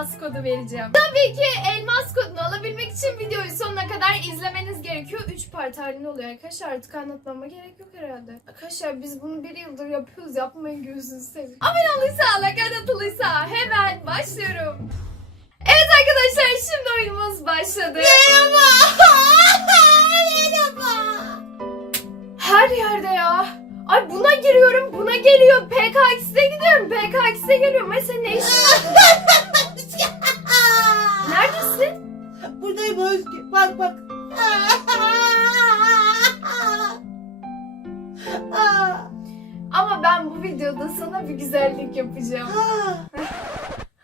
elmas kodu vereceğim. Tabii ki elmas kodunu alabilmek için videoyu sonuna kadar izlemeniz gerekiyor. 3 part halinde oluyor arkadaşlar. Artık anlatmama gerek yok herhalde. Arkadaşlar biz bunu bir yıldır yapıyoruz. Yapmayın gözünüzü seveyim. Abone olduysa, like atılıysa hemen başlıyorum. Evet arkadaşlar şimdi oyunumuz başladı. Merhaba. Merhaba. Her yerde ya. Ay buna giriyorum, buna geliyor. PKX'e gidiyorum, PKX'e geliyorum. Mesela ne işin var? Yapacağım.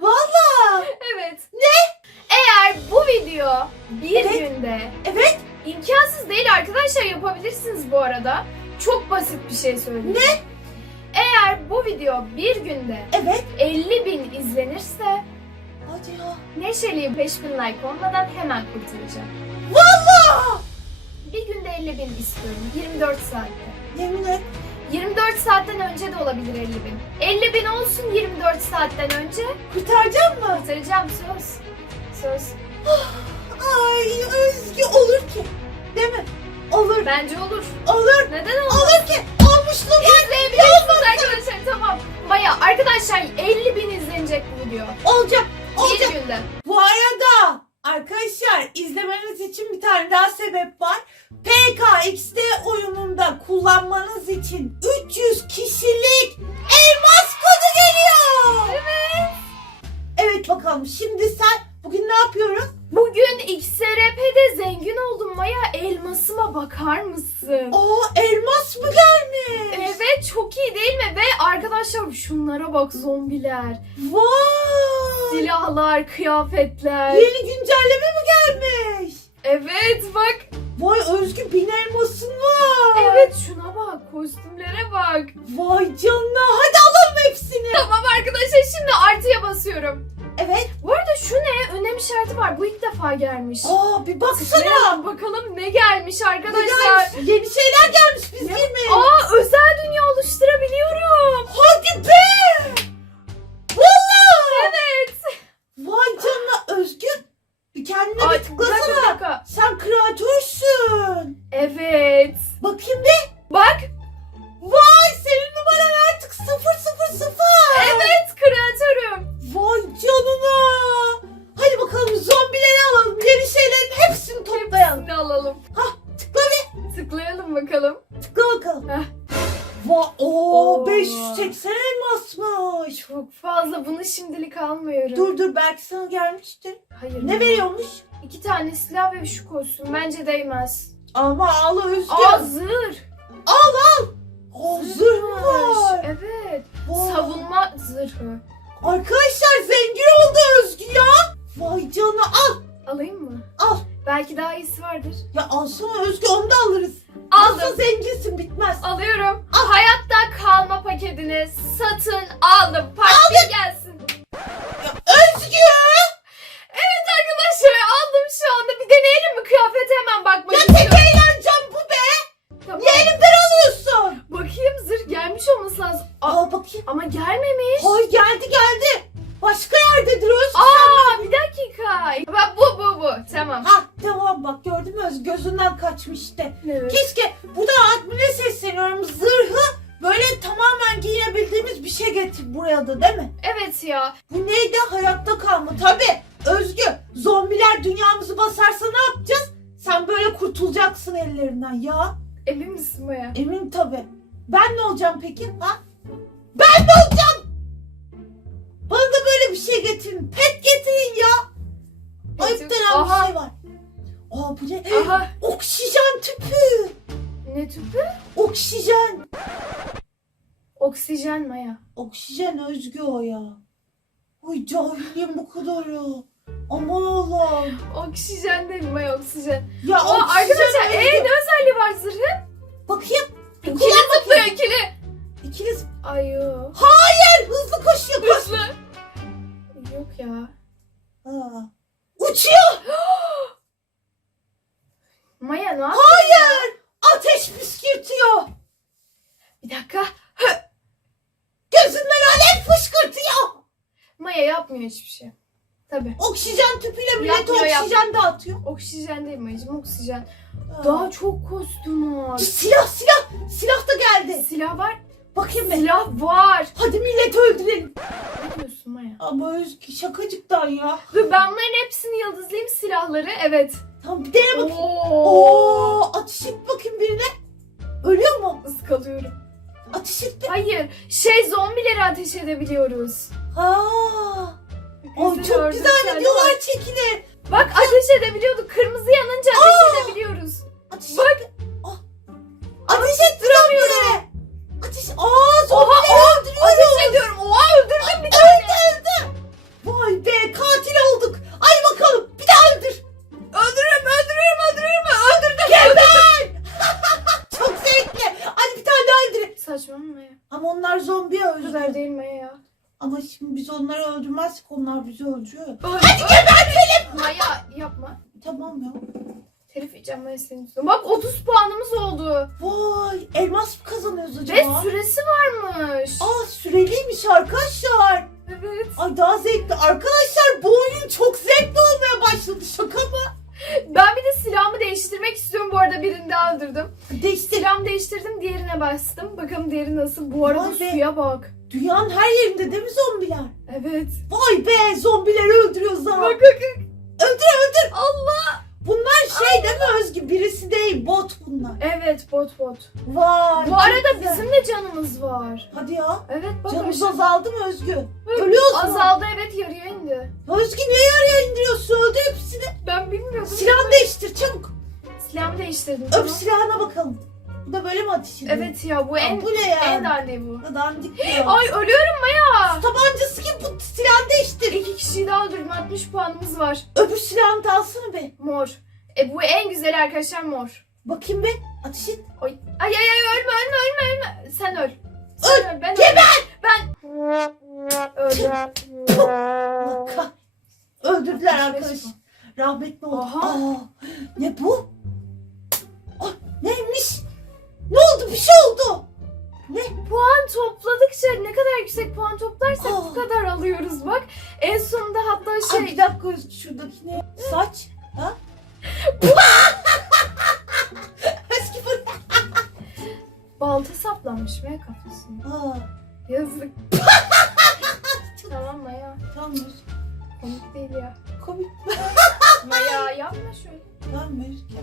Valla. Evet. Ne? Eğer bu video bir Evet. günde Evet. imkansız değil arkadaşlar yapabilirsiniz bu arada. Çok basit bir şey söyleyeyim. Ne? Eğer bu video bir günde Evet. 50 bin izlenirse Hadi ya. Neşeli'yi 5000 like olmadan hemen kurtaracağım. Valla. Bir günde 50 bin istiyorum. 24 saatte. Yemin et. 24 saatten önce de olabilir 50 bin. 50 bin olsun 24 saatten önce. Kurtaracak mı? Kurtaracağım söz. Söz. Ay Özgü olur ki. Değil mi? Olur. Bence olur. Olur. Neden olmaz? Olur ki. Olmuşluğu var. İzleyebilirsiniz arkadaşlar tamam. Baya arkadaşlar 50 bin izlenecek bu video. Olacak. Olacak. Bir günde. Bu arada arkadaşlar izlemeniz için bir tane daha sebep var. PKXD oyununda kullanmanız için 300 kişilik elmas kodu geliyor. Evet. Evet bakalım şimdi sen bugün ne yapıyoruz? Bugün XRP'de zengin oldum Maya. Elmasıma bakar mısın? Aa elmas mı gelmiş? Evet çok iyi değil mi? Ve arkadaşlar şunlara bak zombiler. Vay. Silahlar, kıyafetler. Yeni güncelleme mi gelmiş? Evet bak. Vay Özgü bin elmasın var. Evet şuna bak. Kostümlere bak. Vay canına hadi alalım hepsini. Tamam arkadaşlar şimdi artıya basıyorum. Evet. Bu arada şu ne? Önem işareti var. Bu ilk defa gelmiş. Aa bir baksana. Tıklayalım bakalım ne gelmiş Ne arkadaşlar. gelmiş? Yeni şeyler gelmiş biz girmeyelim. Aa özel dünya oluşturabiliyorum. Hadi be! Kendine Ay, bir tıklasana. dakika. Sen kreatörsün. Evet. Bakayım bir. Bak. Vay senin numaran artık 000. Evet kreatörüm. Vay canına. Hadi bakalım zombileri alalım. Yeni şeylerin hepsini toplayalım. Ne alalım? Tıkla bir. Tıklayalım bakalım. Tıkla bakalım. Heh. Vay ooo Oo. 580 elmasmış. Çok fazla. Bunu şimdilik almıyorum. Dur dur belki sana gelmiştir. Hayır. Ne veriyormuş? İki tane silah ve şu kostüm. Bence değmez. Ama al Özgür. Aa zırh. Aa, zırh mı var? Evet. Vay. Savunma zırhı. Arkadaşlar zengin oldu Özgü ya. Vay canına al. Alayım mı? Al. Belki daha iyisi vardır. Ya alsana Özgü onu da alırız. Aldım. Nasıl zenginsin bitmez. Alıyorum. Hayatta kalma paketini satın aldım. Olacağım peki? Ha? Ben ne olacağım? Bana da böyle bir şey getirin. Pet getirin ya. Ayıp denen bir Aha. şey var. Aa bu ne? Aha. Oksijen tüpü. Ne tüpü? Oksijen. Oksijen Maya. Oksijen özgü o ya. Ay cahilim bu kadar ya. Aman Allah'ım. Oksijen değil Maya oksijen. Ya O oksijen arkadaşlar özgü. ee, ne özelliği var zırhın? Bakayım. İkili Kullan zıplıyor bakayım. ikili. İkiniz. Ay yo. Hayır hızlı koşuyor. Koş. Hızlı. Yok ya. Aa. Uçuyor. Maya ne yap? Hayır. Ateş püskürtüyor. Bir dakika. Gözünden alev fışkırtıyor. Maya yapmıyor hiçbir şey. Tabii. Oksijen tüpüyle millet Yapmıyor, yap- oksijen dağıtıyor. Oksijen değil Mayacım oksijen. Aa. Daha çok kostüm var. Silah silah. Silah da geldi. Silah var. Bakayım ben. Silah var. Hadi milleti öldürelim. Ne diyorsun Maya? Ama Özgü şakacıktan ya. Dur ben bunların hepsini yıldızlayayım silahları. Evet. Tamam bir dene bakayım. Oo. Oo, ateş et bakayım birine. Ölüyor mu? Iskalıyorum. Ateş et bir. Hayır. Şey zombileri ateş edebiliyoruz. Ha. Ay çok güzel sen. videolar çekilir. Bak ateş edebiliyorduk. Kırmızı yanınca ateş edebiliyoruz. Ateş Bak. Ah. Vay elmas mı kazanıyoruz Ve acaba? süresi varmış. Aa süreliymiş arkadaşlar. Evet. Ay daha zevkli. Arkadaşlar bu oyun çok zevkli olmaya başladı. Şaka mı? Ben bir de silahımı değiştirmek istiyorum. Bu arada birini daha öldürdüm. Değiştir. Silahımı değiştirdim. Diğerine bastım. Bakalım diğeri nasıl. Bu arada Vay be. suya bak. Dünyanın her yerinde değil mi zombiler? Evet. Vay be zombileri öldürüyoruz ha. Bak bak. Öldür öldür. Allah. Bunlar şey değil mi Özgü? Birisi değil bot bunlar. Evet bot bot. Vay. Bu arada bizim de canımız var. Hadi ya. Evet bak. Canımız aşağı- azaldı mı Özgü? Ölüyoruz mu? Azaldı evet yarıya indi. Özgü niye yarıya indiriyorsun? Öldü hepsini. Ben bilmiyordum. Silahını değiştir çabuk. Silahımı değiştirdim. Öp tamam. silahına bakalım. Bu da böyle mi ateş ediyor? Evet ya bu en bu ne ya? en dandiği bu. Bu da dandik ya. Ay ölüyorum Maya. Tabancası gibi bu silahını değiştir. İki kişiyi daha öldürdüm. 60 puanımız var. Öbür silahını da alsana be. Mor. E bu en güzeli arkadaşlar mor. Bakayım be. Ateş et. Ay ay ay, ölme ölme ölme ölme. Sen öl. Sen öl. Ben Geber! Ben öldüm. Öldürdüler arkadaş. Rahmetli oldu. Aha. Aa, ne bu? Aa, neymiş? Ne oldu? Bir şey oldu. Puan topladıkça ne kadar yüksek puan toplarsak Aa. bu kadar alıyoruz bak. En sonunda hatta şey bir dakika şuradaki ne? Saç. Ha? Bu. balta saplanmış mı kafasına? Aa, Yazık. tamam Maya. tamam. Komik değil ya. Komik. Maya yapma şöyle. Tamam Özgü.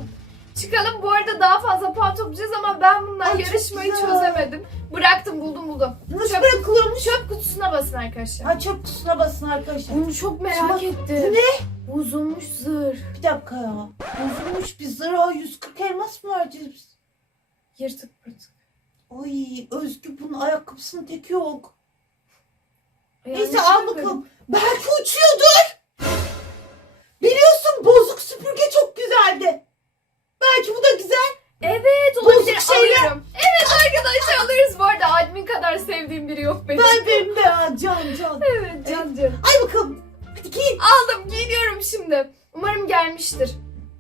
Çıkalım bu arada daha fazla puan toplayacağız ama ben bundan Ay, çok yarışmayı güzel. çözemedim. Bıraktım buldum buldum. Nasıl Çöp- bırakılıyormuş? Çöp kutusuna basın arkadaşlar. Ha çöp kutusuna basın arkadaşlar. Bunu çok merak Bak, ettim. Bu ne? Bozulmuş zırh. Bir dakika ya. Bozulmuş bir zırha 140 elmas mı vereceğiz biz? Yırtık pırtık. Ay Özgü bunun ayakkabısının teki yok. Yani Neyse al bakalım. Belki uçuyordur. Belki bu da güzel. Evet Bozuk olabilir şeyler. alıyorum. Evet arkadaşlar alıyoruz bu arada. Admin kadar sevdiğim biri yok benim. Ben benim de ya can can. Evet can canım. Ay bakalım. Hadi giyin. Aldım giyiniyorum şimdi. Umarım gelmiştir.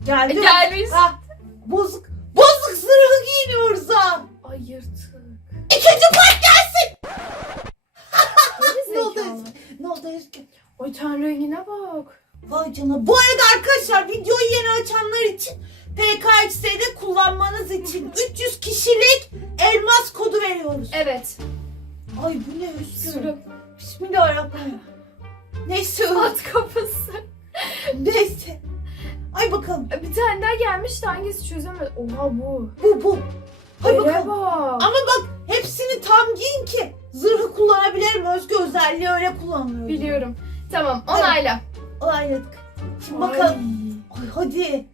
Geldi. Gelmiş. Ha, bozuk. Bozuk zırhı giyiniyoruz ha. Ay yırtık. İkinci part gelsin. Ne oldu? Ne oldu? Ay ten rengine bak. Vay canına. Bu arada arkadaşlar videoyu yeni açanlar için PKX'de kullanmanız için 300 kişilik elmas kodu veriyoruz. Evet. Ay bu ne? Sürüm. Bismillahirrahmanirrahim. Neyse. At kafası. Neyse. Ay bakalım. Bir tane daha gelmişti hangisi çözemedim. Oha bu. Bu bu. Yere bakalım. bak. Ama bak hepsini tam giyin ki zırhı kullanabilirim. Özgü özelliği öyle kullanılıyor. Biliyorum. Tamam onayla. Aynen. Şimdi bakalım. Ay hadi.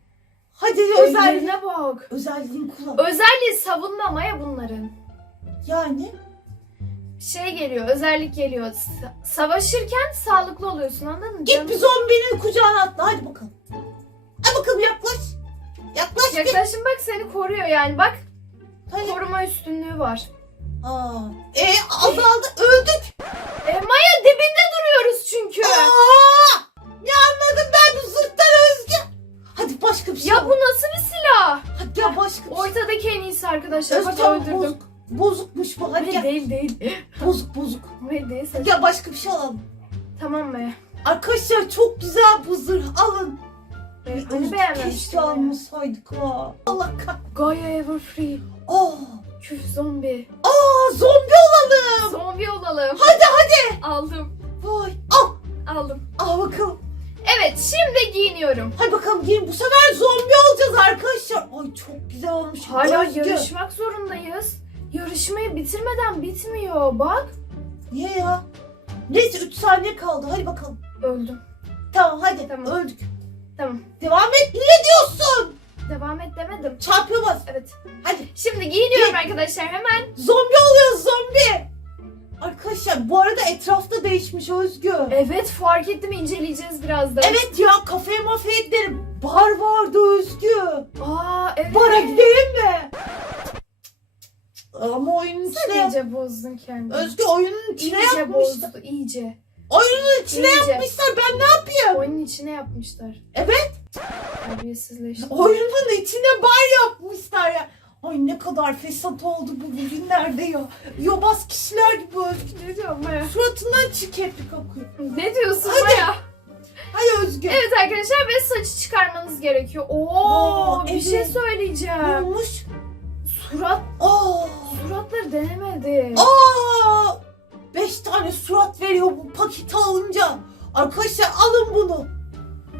Hadi özelliği. Ellerine bak. Özelliğini kullan. Özelliği savunmama ya bunların. Yani. Şey geliyor, özellik geliyor. Sa- savaşırken sağlıklı oluyorsun anladın mı? Git Canım- bir zombinin kucağına atla. Hadi bakalım. Hadi bakalım yaklaş. Yaklaş. bir. Yaklaşım bak seni koruyor yani bak. Hadi. Koruma üstünlüğü var. Aa. E azaldı. Öldük. E, Maya dibinde duruyoruz çünkü. Aa! Ne anladım ben bu zırhtan Özgü? Hadi başka bir şey. Ya bu nasıl bir silah? Hadi ya başka bir şey. Ortadaki en iyisi arkadaşlar. Bak tamam, öldürdüm. bozuk. Bozukmuş bu. Hadi Hayır gel. değil değil. Bozuk bozuk. Hayır değil. Ya başka bir şey alalım. Tamam Maya. Arkadaşlar çok güzel bu zırh alın. Ee, Bir hani Keşke beğenmemiştim. almasaydık ha. Allah kah. Gaia Everfree. Aa, Küf zombi. aa zombi olalım. Zombi olalım. Hadi hadi. Aldım. Vay al. Aldım. Al bakalım. Evet şimdi giyiniyorum. Hadi bakalım giyin. Bu sefer zombi olacağız arkadaşlar. Ay çok güzel olmuş. Hala Özgü. yarışmak zorundayız. Yarışmayı bitirmeden bitmiyor. Bak. Niye ya? Neyse 3 saniye kaldı. Hadi bakalım. Öldüm. Tamam hadi. Tamam. Öldük. Tamam. Devam et. Ne diyorsun? Devam et demedim. Çarpıyor bas. Evet. Hadi. Şimdi giyiniyorum arkadaşlar hemen. Zombi oluyoruz zombi. Arkadaşlar bu arada etrafta değişmiş Özgü. Evet fark ettim inceleyeceğiz birazdan. Evet ya kafeye mafya gidelim. Bar vardı Özgü. Aa evet. Bara gidelim mi? Ama oyunun Sen içine... iyice bozdun kendini. Özgü oyunun içine iyice yapmışlar. bozdu iyice. Oyunun içine İyice. yapmışlar. Ben ne yapayım? Oyunun içine yapmışlar. Evet. Terbiyesizleşti. Oyunun içine bar yapmışlar ya. Ay ne kadar fesat oldu bu bugünlerde ya. Yobaz kişiler gibi Özgü. Ne diyorum Maya? Suratından çiketlik akıyor. Ne diyorsun Hadi. Maya? Hadi Özgü. Evet arkadaşlar ve saçı çıkarmanız gerekiyor. Oo, Aa, bir evet. şey söyleyeceğim. olmuş? Surat Aa, suratları denemedi. aa, beş tane surat veriyor bu paketi alınca. Arkadaşlar alın bunu.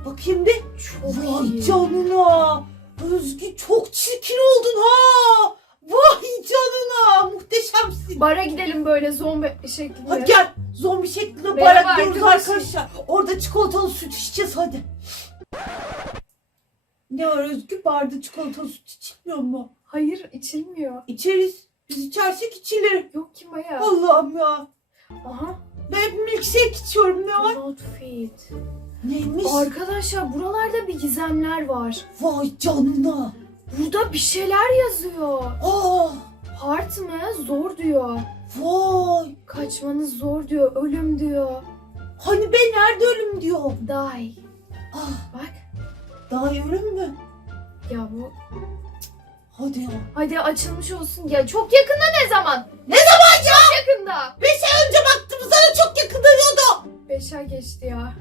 Bakayım bir. Çok Vay iyi. canına. Özgü çok çirkin oldun ha. Vay canına. Muhteşemsin. Bara gidelim böyle zombi şeklinde. Hadi gel. Zombi şeklinde Merhaba bara gidiyoruz arkadaşlar. arkadaşlar. Orada çikolatalı süt içeceğiz hadi. Ne var Özgü? Barda çikolatalı süt içilmiyor mu? Hayır içilmiyor. İçeriz. Biz içersek içilir. Yok ki Maya. Allah'ım ya. Aha. Ben milkshake içiyorum ne var? Not fit. Neymiş? Arkadaşlar buralarda bir gizemler var. Vay canına. Burada bir şeyler yazıyor. Aa, Hard mı? Zor diyor. vay. Kaçmanız zor diyor. Ölüm diyor. Hani ben nerede ölüm diyor. Die. Ah, Bak. daha iyi ölüm mü? Ya bu. Hadi ya. Hadi açılmış olsun. Ya çok yakında ne zaman? Ne zaman ya? Çok yakında. Beş ay önce baktım sana çok yakın diyordu. 5 ay geçti ya.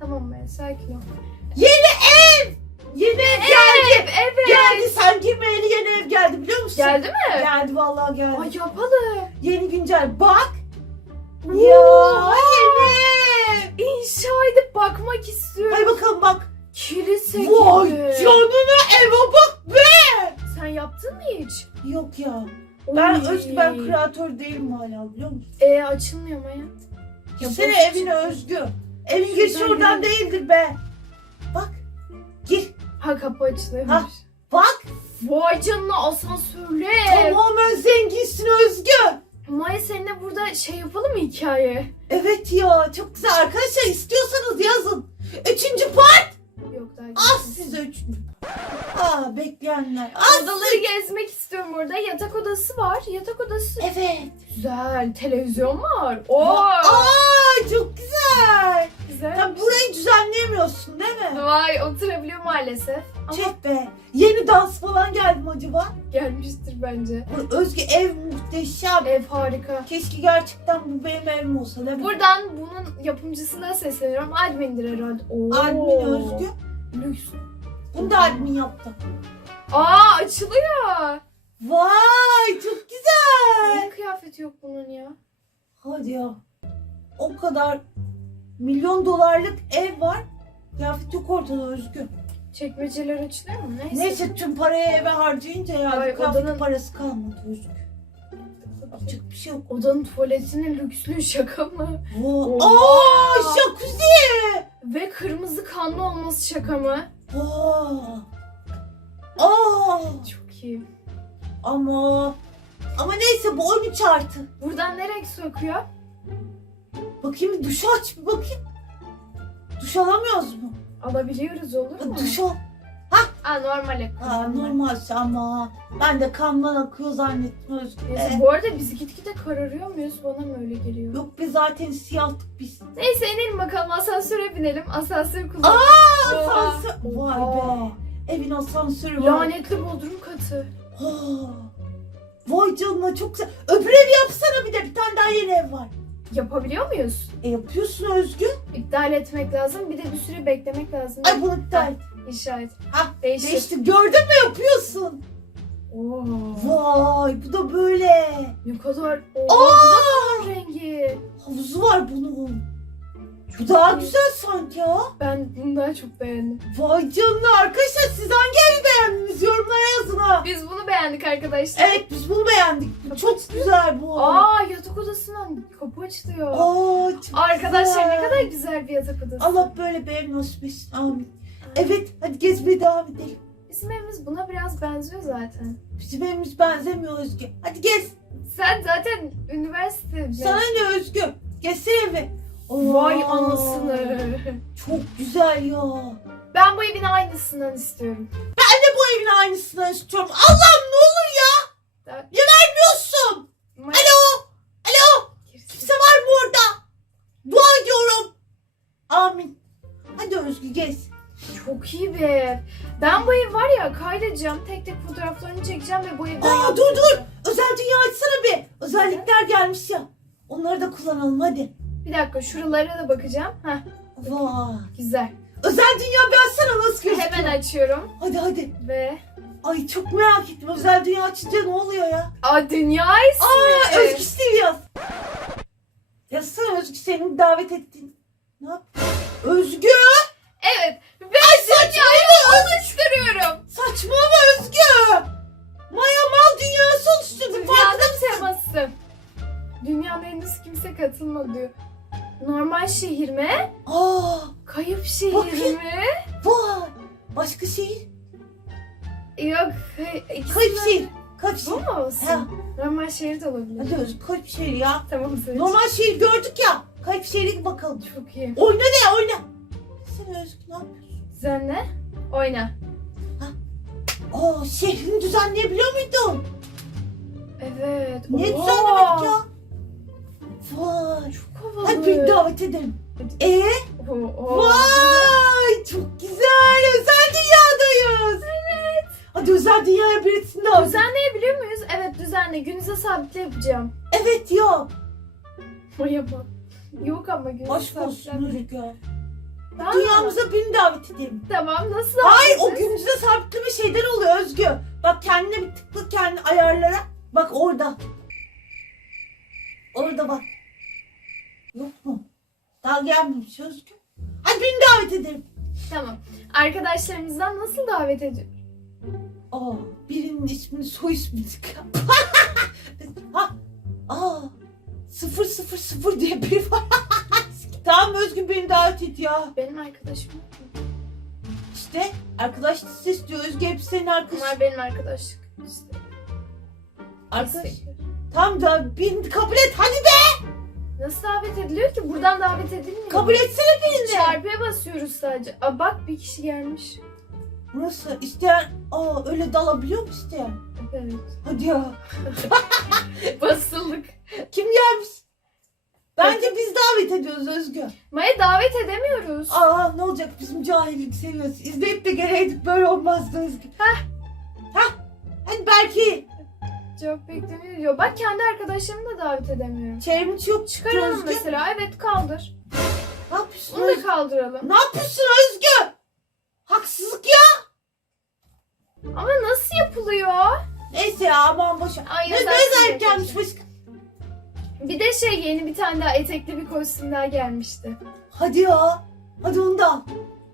Tamam Maya sakin ol. Yeni ev. Yeni ev geldi. Evet. Geldi sen girmeyeli yeni ev geldi biliyor musun? Geldi mi? Geldi vallahi geldi. Ay yapalım. Yeni güncel bak. Oo. Ya yeni ev. İnşa edip bakmak istiyorum. Hadi bakalım bak. Kilise Vay gibi. canına eve bak be. Sen yaptın mı hiç? Yok ya. Ben Oy. Özgü ben kreatör değilim hala biliyor musun? Ee açılmıyor Gitsene boş evine çıktı. Özgü. Evin girişi Şuradan oradan girelim. değildir be. Bak. Gir. Ha kapı açılıyormuş. Ha. Bak. Vay canına asansörlü. Tamamen zenginsin Özgü. Maya seninle burada şey yapalım mı hikaye? Evet ya çok güzel. Arkadaşlar istiyorsanız yazın. Üçüncü part. Az size üçüncü Aa bekleyenler. Az. Odaları gezmek istiyorum burada. Yatak odası var. Yatak odası Evet. güzel. Televizyon var. Oo. Aa çok güzel. Güzel. Sen burayı düzenleyemiyorsun değil mi? Vay oturabiliyor maalesef. Ama Çek be. Yeni dans falan geldi mi acaba? gelmiştir bence. Bu Özgü ev muhteşem. Ev harika. Keşke gerçekten bu benim evim olsa değil mi? Buradan bunun yapımcısına sesleniyorum. Admin'dir herhalde. Oo. Admin Özgü. Lüks. Bunu da admin yaptı. Aa açılıyor. Vay çok güzel. Niye kıyafeti yok bunun ya? Hadi ya. O kadar milyon dolarlık ev var. Kıyafet yok ortada Özgü. Çekmeceler açılıyor mu? Neyse. Neyse tüm parayı eve harcayınca ya Ay, kıyafet odanın- parası kalmadı Özgü. Yapacak bir şey yok. Odanın tuvaletinin lükslüğü şaka mı? Oha. Aa, jacuzzi. Ve kırmızı kanlı olması şaka mı? Aa. Aa. Çok iyi. Ama ama neyse bu 13 artı. Buradan ne renk söküyor? Bakayım bir duş aç bir bakayım. Duş alamıyoruz mu? Alabiliyoruz olur mu? Duş al. Aa normal akıyor. Aa, normalse ama ben de kandan akıyor zannettim Özgür. Neyse bu arada biz gitgide kararıyor muyuz? Bana mı öyle geliyor? yok be zaten siyahtık biz. Neyse inelim bakalım asansöre binelim. Asansör kullan. Aa, asansör. Vay be. Evin asansörü var. Lanetli bodrum katı. Aa, Vay canına çok güzel. Öbür evi yapsana bir de bir tane daha yeni ev var. Yapabiliyor muyuz? E yapıyorsun Özgü. İptal etmek lazım. Bir de bir süre beklemek lazım. Ay bunu iptal et. İşaret. Hah, Değiştir. Değişti. Gördün mü yapıyorsun? Oo. Vay bu da böyle. Ne kadar. Oo, Aa! bu da rengi. Havuzu var bunun. Bu daha güzel sanki ha. Ben bunu daha çok beğendim. Vay canına arkadaşlar siz hangi evi beğendiniz yorumlara yazın ha. Biz bunu beğendik arkadaşlar. Evet biz bunu beğendik. Kapı Çok güzel bu. Aa yatak odasından kapı açılıyor. Aa, çok Arkadaşlar ne güzel. kadar güzel bir yatak odası. Allah böyle bir ev nasip etsin. Amin. Evet hadi gezmeye devam edelim. Bizim evimiz buna biraz benziyor zaten. Bizim evimiz benzemiyor Özgü. Hadi gez. Sen zaten üniversite. Sana ne Özgü? Gezsene evi. Vay anasını. Çok güzel ya. Ben bu evin aynısından istiyorum. Ben de bu evin aynısından istiyorum. Allah'ım ne olur ya. Da- Niye vermiyorsun? Alo. Alo. Kimse var mı orada? Dua ediyorum. Amin. Gez. Çok iyi bir ev. Ben bu ev var ya kaydedeceğim. Tek tek fotoğraflarını çekeceğim ve bu evden Aa, dur, yaptıracağım. Özel dünya açsana bir. Özellikler gelmiş ya. Onları da kullanalım hadi. Bir dakika şuralara da bakacağım. Heh Vay. güzel. Özel dünya bir açsana nasıl gözüküyor? Hemen açıyorum Hadi hadi. ve... Ay çok merak ettim. Özel dünya açınca ne oluyor ya? Aa dünya ismi. Aa Özgü sil yaz. Yazsana Özgü seni davet ettin. Ne yap? Özgü! Evet. Ve dünyayı oluşturuyorum. Saçmalama Özgü! Maya mal dünyası Dünyanın mısın? teması. Dünyada henüz kimse katılmadı diyor. Normal şehir mi? Aa Kayıp şehir Bakayım. mi? vay! Başka şehir? Yok. kay- ikisi Kayıp de- şehir. Kayıp Bu şehir. mu olsun? Ha. Normal şehir de olabilir. Hadi Özgü kayıp şehir ya. Tamam seç. Normal şehir gördük ya. Kayıp şehre bakalım. Çok iyi. Oyna ne oyna. Sen Özgü ne yapıyorsun? Ne? Oyna. Aa şehrini düzenleyebiliyor muydun? Evet. Niye Oo, düzenlemedik ya? Vay. Çok havalı. Hadi beni davet edelim. Ee? Oo, oo. Vay çok güzel. Özel dünyadayız. Evet. Hadi özel dünyaya birisini davet. Düzenleyebiliyor muyuz? Evet düzenle. Gününüze sabitle yapacağım. Evet ya. Yapma. Yok ama gününüze Aşk olsun sabitle- Özgür. Tamam. Dünyamıza birini davet edelim. Tamam nasıl Hayır o yapacağız? gününüze sabitleme şeyden oluyor Özgü. Bak kendine bir tıkla kendi ayarlara. Bak orada. Orada bak. Yok mu? Daha gelmemiş Özgü. Hadi birini davet edelim. Tamam. Arkadaşlarımızdan nasıl davet ediyor? Aa, birinin ismini soy ismini ha, aa, sıfır sıfır sıfır diye biri var. Tamam Özgün beni davet et ya. Benim arkadaşım yok mu? İşte arkadaş listesi istiyor. Özgü hep senin arkadaşın. Bunlar benim arkadaşlık işte. Arkadaş. istekleri. Tamam da birini kabul et. Hadi be. Nasıl davet ediliyor ki? Buradan davet edilmiyor. Kabul etsene birini. Çarpıya basıyoruz sadece. Aa bak bir kişi gelmiş. Nasıl? İsteyen aa öyle dalabiliyor mu isteyen? Evet. Hadi ya. Basıldık. Kim gelmiş? Bence biz davet ediyoruz Özgü. Maya davet edemiyoruz. Aa ne olacak bizim cahillik seviyoruz. İzleyip de geleydik böyle olmazdı Özgü. Hah. Hah. Hadi belki Cevap beklemiyor. Bak kendi arkadaşlarımı da davet edemiyorum. çevrimiçi yok Çıkaralım Özgü. mesela. Evet kaldır. Ne yapıyorsun Onu da kaldıralım. Ne yapıyorsun Özgü? Haksızlık ya. Ama nasıl yapılıyor? Neyse ya aman boş ver. Ay, Ne, ne yazarsın zayıf gelmiş başka. Bir de şey yeni bir tane daha etekli bir kostüm daha gelmişti. Hadi ya. Hadi onu da al.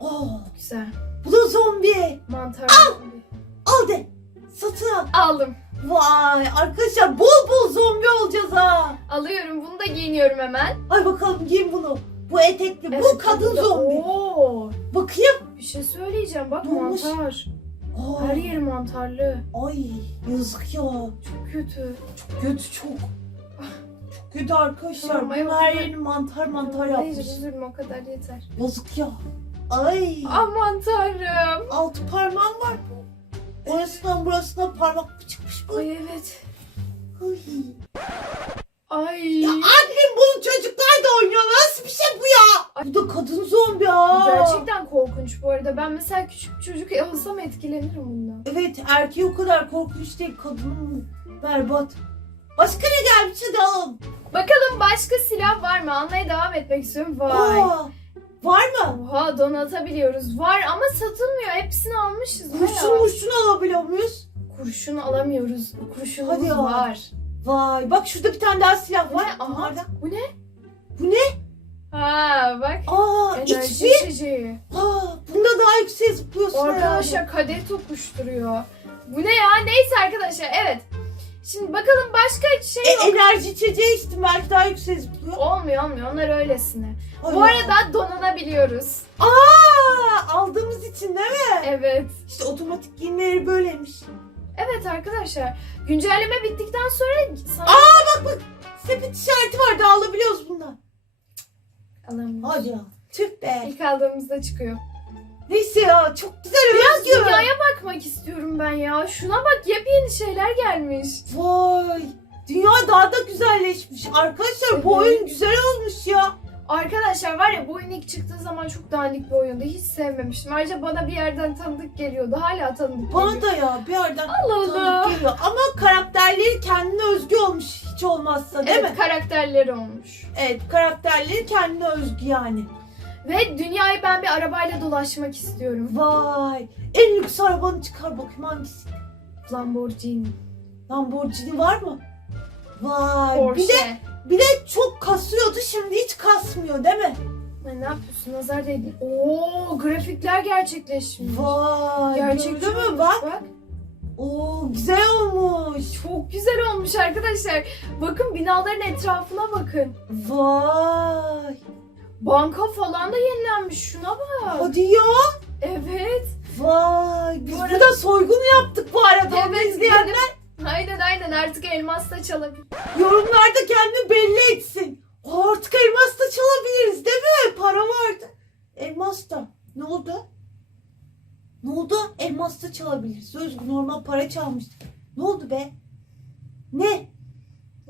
Oo, Güzel. bu da zombi. Mantar. zombi. Al de. Satın al. Aldım. Vay arkadaşlar bol bol zombi olacağız ha. Alıyorum. Bunu da giyiniyorum hemen. Ay bakalım giyin bunu. Bu etekli, bu Evet, kadın da- zombi. Oo. Bakayım. Bir şey söyleyeceğim. Bak Ne olmuş? mantar. Aa, Her yeri mantarlı. Ay yazık ya. Çok kötü. Kötü çok. Kötü arkadaşlar. Tamam, her ay. yerini mantar mantar yapmış. üzülme o kadar yeter. Yazık ya. Ay. Aman tanrım. Altı parmağım var. Orasından burasına parmak mı çıkmış bu? Ay evet. Ay. Ay. Ya annem bunu çocuklar da oynuyor. Nasıl bir şey bu ya? Bu da kadın zombi ha. Gerçekten korkunç bu arada. Ben mesela küçük çocuk olsam etkilenirim bundan. Evet erkeği o kadar korkunç değil. Kadın berbat. Başka ne gelmiş hadi alalım. Bakalım başka silah var mı? Almaya devam etmek istiyorum. Vay. Aa, var mı? Oha donatabiliyoruz. Var ama satılmıyor. Hepsini almışız. Kurşun Bayağı. murşun alabiliyor muyuz? Kurşun alamıyoruz. Kurşunumuz Hadi ya. var. Vay bak şurada bir tane daha silah Bu var. ne? Aha, bu ne? Bu ne? Ha bak. Aa Enerji XP. içeceği. Aa, bunda daha yükseğe zıplıyorsun herhalde. Arkadaşlar kadeh tokuşturuyor. Bu ne ya? Neyse arkadaşlar evet. Şimdi bakalım başka şey E, yok. enerji içeceği içtim belki daha zıplıyor. Olmuyor olmuyor onlar öylesine. Bu Ay. arada donanabiliyoruz. Aa, aldığımız için değil mi? Evet. İşte otomatik giyinmeleri böyleymiş. Evet arkadaşlar. Güncelleme bittikten sonra sana Aa bak bak sepet işareti var daha alabiliyoruz bundan. alamıyoruz. Hadi ya. Tüh be. İlk aldığımızda çıkıyor. Neyse ya çok güzel Biraz özgür. dünyaya bakmak istiyorum ben ya. Şuna bak yepyeni şeyler gelmiş. Vay. Dünya daha da güzelleşmiş. Arkadaşlar bu Evet. oyun güzel olmuş ya. Arkadaşlar var ya bu oyun ilk çıktığı zaman çok dandik bir oyundu. Hiç sevmemiştim. Ayrıca bana bir yerden tanıdık geliyordu. Hala tanıdık Bana geliyor. da ya bir yerden Allah Allah. tanıdık geliyor. Ama karakterleri kendine özgü olmuş hiç olmazsa değil Evet mi? karakterleri olmuş. Evet karakterleri kendine özgü yani. Ve dünyayı ben bir arabayla dolaşmak istiyorum. Vay. En lüks arabanı çıkar bakayım hangisi? Lamborghini. Lamborghini var mı? Vay. Porsche. Bir de bir de çok kasıyordu şimdi hiç kasmıyor değil mi? Ne yapıyorsun? Nazar değdi. Oo grafikler gerçekleşmiş. Vay. Gerçekçi gördün mü bak? bak. Oo güzel olmuş. Çok güzel olmuş arkadaşlar. Bakın binaların etrafına bakın. Vay. Banka falan da yenilenmiş. Şuna bak. Hadi ya. Evet. Vay. Biz Bu arada- burada soygun yaptık bu arada. Onu Evet, izleyenler Aynen aynen artık elmas da çalabilir. yorumlarda kendini belli etsin. Artık elmas da çalabiliriz değil mi? Para vardı. Elmas da. Ne oldu? Ne oldu? Elmas da çalabiliriz. Özgür normal para çalmıştık. Ne oldu be? Ne?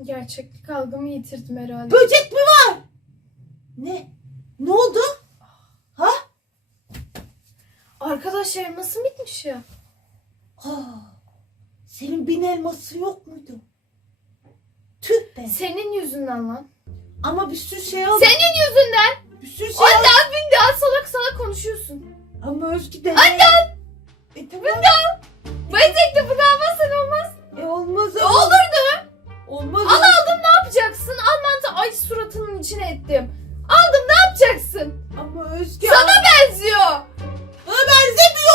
Gerçeklik algımı yitirdim herhalde. Böcek mi var? Ne? Ne oldu? Arkadaşlar elmasım bitmiş ya. Aa, senin bin elmasın yok muydu? Tüh be. Senin yüzünden lan. Ama bir sürü şey aldım. Senin yüzünden. Bir sürü şey aldım. daha bin daha salak salak konuşuyorsun. Ama Özgü de. Anne! E tamam. Ben tek de bunu almazsan olmaz. E olmaz ama. Olurdu. Olmaz Al aldım ne yapacaksın? Almanta ay suratının içine ettim. Yapacaksın? Ama Özgü. Sana benziyor. Bana benzemiyor.